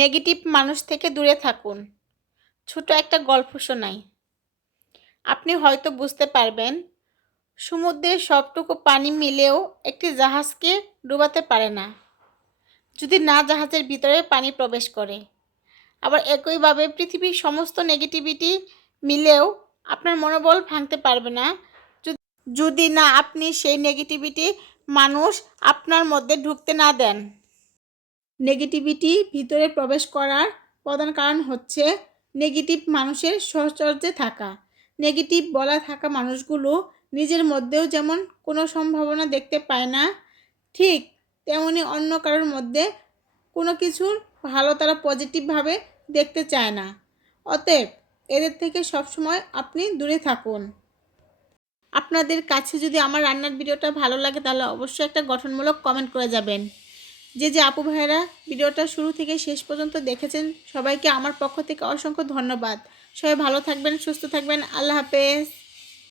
Negative মানুষ থেকে দূরে থাকুন। ছোট একটা গল্প শোনাই। আপনি হয়তো বুঝতে পারবেন, সমুদ্রের সবটুকু পানি মিলেও একটি জাহাজকে ডুবাতে পারে না, যদি না জাহাজের ভিতরে পানি প্রবেশ করে। আবার একইভাবে পৃথিবীর সমস্ত নেগেটিভিটি মিলেও আপনার মনোবল ভাঙতে পারবে না, যদি না আপনি সেই নেগেটিভিটি মানুষ আপনার মধ্যে ঢুকতে না দেন। নেগেটিভিটি ভিতরে প্রবেশ করার প্রধান কারণ হচ্ছে নেগেটিভ মানুষের সহচর্যে থাকা। নেগেটিভ বলা থাকা মানুষগুলো নিজের মধ্যেও যেমন কোনো সম্ভাবনা দেখতে পায় না, ঠিক তেমনি অন্য কারোর মধ্যে কোনো কিছুর ভালো তারা পজিটিভভাবে দেখতে চায় না। অতএব এদের থেকে সবসময় আপনি দূরে থাকুন। আপনাদের কাছে যদি আমার রান্নার ভিডিওটা ভালো লাগে তাহলে অবশ্যই একটা গঠনমূলক কমেন্ট করে যাবেন। যে আপু ভাইয়েরা ভিডিওটা শুরু থেকে শেষ পর্যন্ত দেখেছেন, সবাইকে আমার পক্ষ থেকে অসংখ্য ধন্যবাদ। সবাই ভালো থাকবেন, সুস্থ থাকবেন। আল্লাহ হাফেজ।